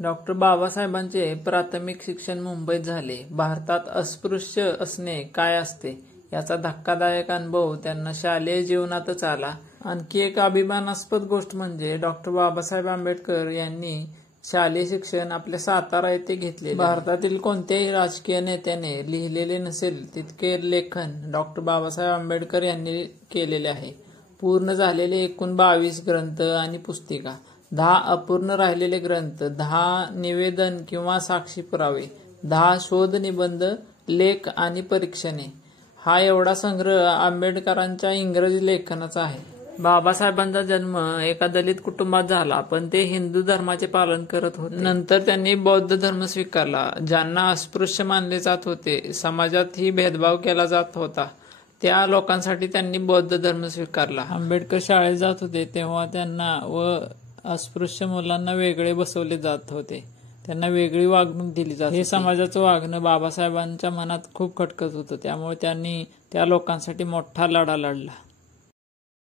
Doctor बाबासाहेबांचे प्राथमिक शिक्षण मुंबईत झाले. भारतात अस्पृश्य असणे काय असते याचा धक्कादायक अनुभव त्यांना शालेय जीवनातच आला. आणखी एक अभिमानास्पद गोष्ट म्हणजे डॉक्टर बाबासाहेब आंबेडकर यांनी शालेय शिक्षण आपल्या सातारा येथे घेतले. भारतातील कोणत्याही राजकीय नेत्याने लिहिलेले नसेल तितके लेखन डॉक्टर बाबासाहेब आंबेडकर यांनी केलेले आहे. पूर्ण झालेले एकूण 22 ग्रंथ आणि पुस्तिका, 10 अपूर्ण राहिलेले ग्रंथ, 10 निवेदन किंवा साक्षी पुरावे, 10 शोध निबंध, लेख आणि परीक्षणे. हा एवढा संग्रह आंबेडकरांच्या इंग्रजी लेखनाचा आहे. बाबासाहेबांचा जन्म एका दलित कुटुंबात झाला, पण ते हिंदू धर्माचे पालन करत होते. नंतर त्यांनी बौद्ध धर्म स्वीकारला. ज्यांना अस्पृश्य मानले जात होते, समाजातही भेदभाव केला जात होता, त्या लोकांसाठी त्यांनी बौद्ध धर्म स्वीकारला. आंबेडकर शाळेत जात होते तेव्हा त्यांना व अस्पृश्य मुलांना वेगळे बसवले जात होते. त्यांना वेगळी वागणूक दिली जात होती. हे समाजाचं वागणं बाबासाहेबांच्या मनात खूप खटकत होतं. त्यामुळे त्यांनी त्या लोकांसाठी मोठा लढा लढला.